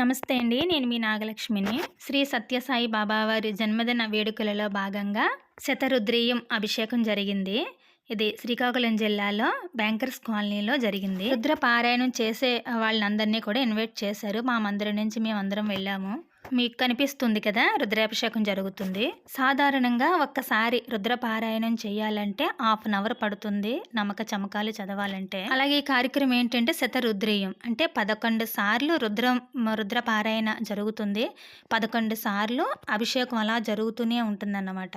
నమస్తే అండి. నేను మీ నాగలక్ష్మిని. శ్రీ సత్యసాయి బాబా వారి జన్మదిన వేడుకలలో భాగంగా శతరుద్రీయం అభిషేకం జరిగింది. ఇది శ్రీకాకుళం జిల్లాలో బ్యాంకర్స్ కాలనీలో జరిగింది. రుద్ర పారాయణం చేసే వాళ్ళందరినీ కూడా ఇన్వైట్ చేశారు. మా మందిరం నుంచి మేమందరం వెళ్ళాము. మీకు కనిపిస్తుంది కదా, రుద్రాభిషేకం జరుగుతుంది. సాధారణంగా ఒక్కసారి రుద్ర పారాయణం చేయాలంటే 1/2 అవర్ పడుతుంది నమ్మక చమకాలు చదవాలంటే. అలాగే ఈ కార్యక్రమం ఏంటంటే శతరుద్రీయం అంటే 11 సార్లు రుద్ర పారాయణ జరుగుతుంది. 11 సార్లు అభిషేకం అలా జరుగుతూనే ఉంటుందన్నమాట.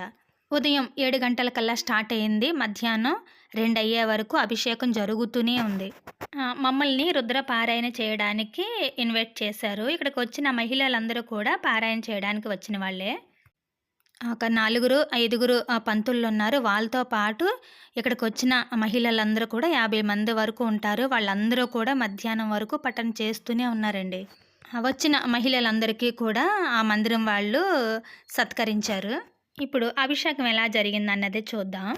ఉదయం 7 గంటలకల్లా స్టార్ట్ అయింది. మధ్యాహ్నం 2 అయ్యే వరకు అభిషేకం జరుగుతూనే ఉంది. మమ్మల్ని రుద్ర పారాయణ చేయడానికి ఇన్వైట్ చేశారు. ఇక్కడికి వచ్చిన మహిళలందరూ కూడా పారాయణ చేయడానికి వచ్చిన వాళ్ళే. ఒక 4, 5 పంతులు ఉన్నారు. వాళ్ళతో పాటు ఇక్కడికి వచ్చిన మహిళలందరూ కూడా 50 మంది వరకు ఉంటారు. వాళ్ళందరూ కూడా మధ్యాహ్నం వరకు పఠనం చేస్తూనే ఉన్నారండి. వచ్చిన మహిళలందరికీ కూడా ఆ మందిరం వాళ్ళు సత్కరించారు. ఇప్పుడు అభిషేకం ఎలా జరిగిందన్నది చూద్దాం.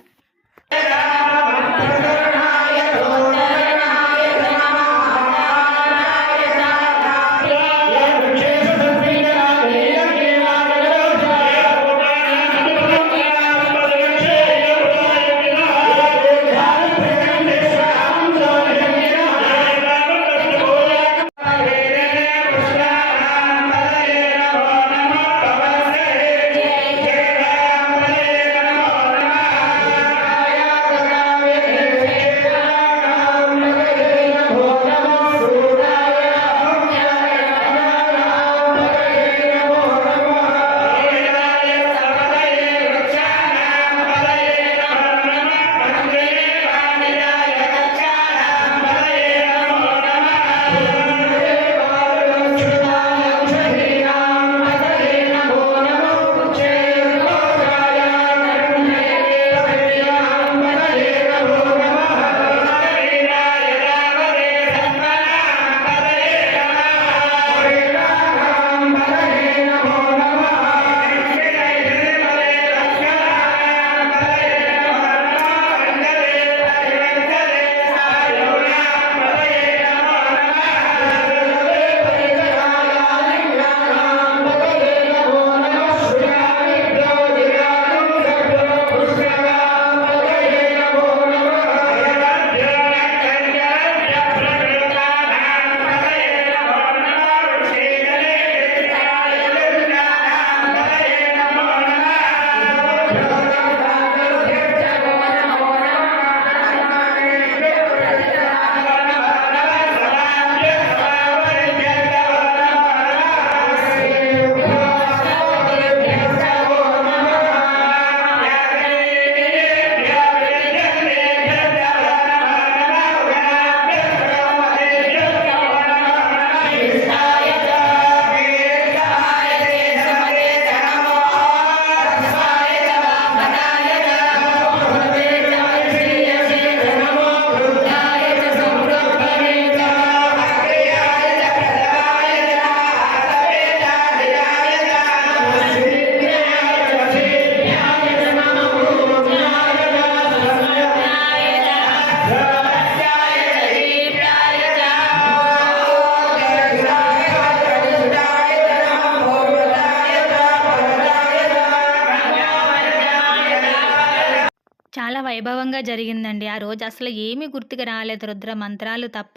చాలా వైభవంగా జరిగిందండి. ఆ రోజు అసలు ఏమీ గుర్తుకు రాలేదు, రుద్ర మంత్రాలు తప్ప.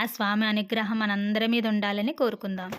ఆ స్వామి అనుగ్రహం మనందరి మీద ఉండాలని కోరుకుందాం.